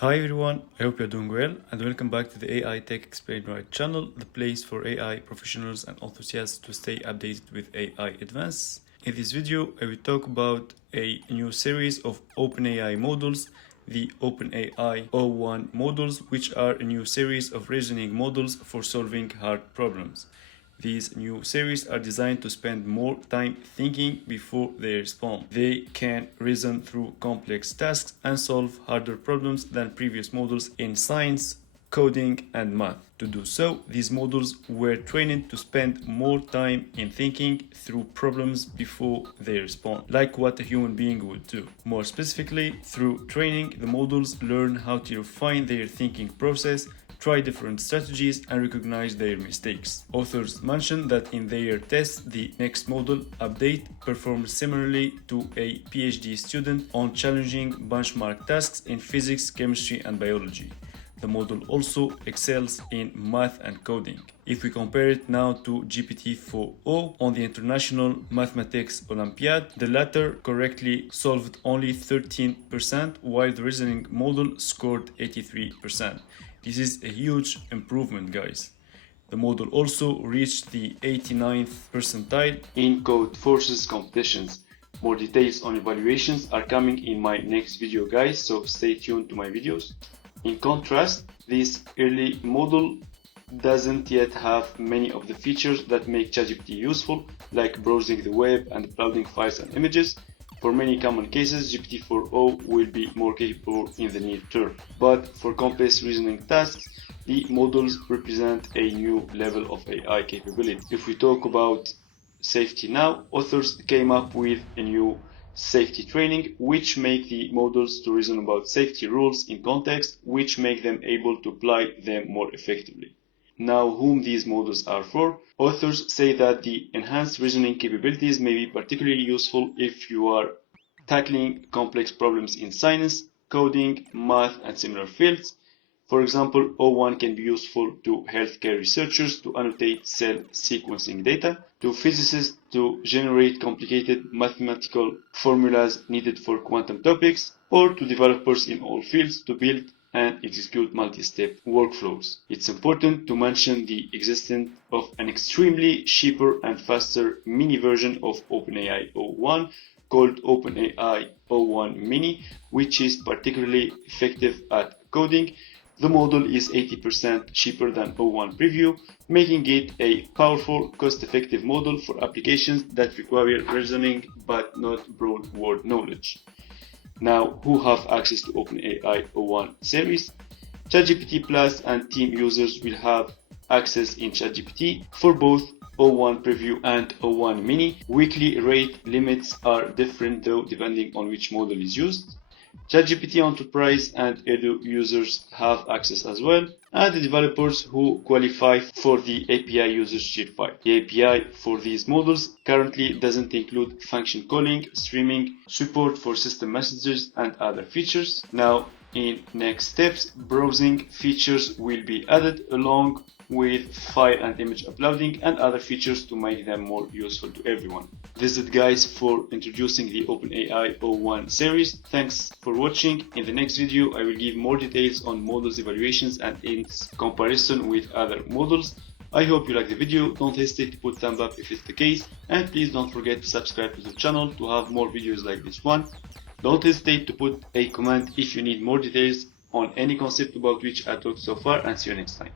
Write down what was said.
Hi everyone, I hope you're doing well and welcome back to the AI Tech Explained Right channel, the place for AI professionals and enthusiasts to stay updated with AI advances. In this video, I will talk about a new series of OpenAI models, the OpenAI O1 models, which are a new series of reasoning models for solving hard problems. These new series are designed to spend more time thinking before they respond. They can reason through complex tasks and solve harder problems than previous models in science, coding, and math. To do so, these models were trained to spend more time in thinking through problems before they respond, like what a human being would do. More specifically, through training, the models learn how to refine their thinking process, try different strategies, and recognize their mistakes. Authors mention that in their tests, the next model update performs similarly to a PhD student on challenging benchmark tasks in physics, chemistry, and biology. The model also excels in math and coding. If we compare it now to GPT-4o on the International Mathematics Olympiad, the latter correctly solved only 13%, while the reasoning model scored 83%. This is a huge improvement, guys. The model also reached the 89th percentile in code forces competitions. More details on evaluations are coming in my next video, guys, so stay tuned to my videos. In contrast, this early model doesn't yet have many of the features that make ChatGPT useful, like browsing the web and uploading files and images. For many common cases, GPT-4o will be more capable in the near term. But for complex reasoning tasks, the models represent a new level of AI capability. If we talk about safety now, authors came up with a new safety training, which make the models to reason about safety rules in context, which make them able to apply them more effectively. Now, whom these models are for? Authors say that the enhanced reasoning capabilities may be particularly useful if you are tackling complex problems in science, coding, math, and similar fields. For example, O1 can be useful to healthcare researchers to annotate cell sequencing data, to physicists to generate complicated mathematical formulas needed for quantum topics, or to developers in all fields to build and execute multi-step workflows. It's important to mention the existence of an extremely cheaper and faster mini version of OpenAI O1 called OpenAI O1 Mini, which is particularly effective at coding. The model is 80% cheaper than O1 Preview, making it a powerful, cost-effective model for applications that require reasoning but not broad word knowledge. Now, who have access to OpenAI O1 series? ChatGPT Plus and team users will have access in ChatGPT for both O1 Preview and O1 Mini. Weekly rate limits are different though depending on which model is used. ChatGPT Enterprise and Edu users have access as well, and the developers who qualify for the API users shapefile. The API for these models currently doesn't include function calling, streaming, support for system messages, and other features. Now, in next steps, browsing features will be added along with file and image uploading and other features to make them more useful to everyone. This is it, guys, for introducing the OpenAI O1 series. Thanks for watching. In the next video, I will give more details on models evaluations and its comparison with other models. I hope you like the video. Don't hesitate to put thumbs up if it's the case, and please don't forget to subscribe to the channel to have more videos like this one. Don't hesitate to put a comment if you need more details on any concept about which I talked so far, and see you next time.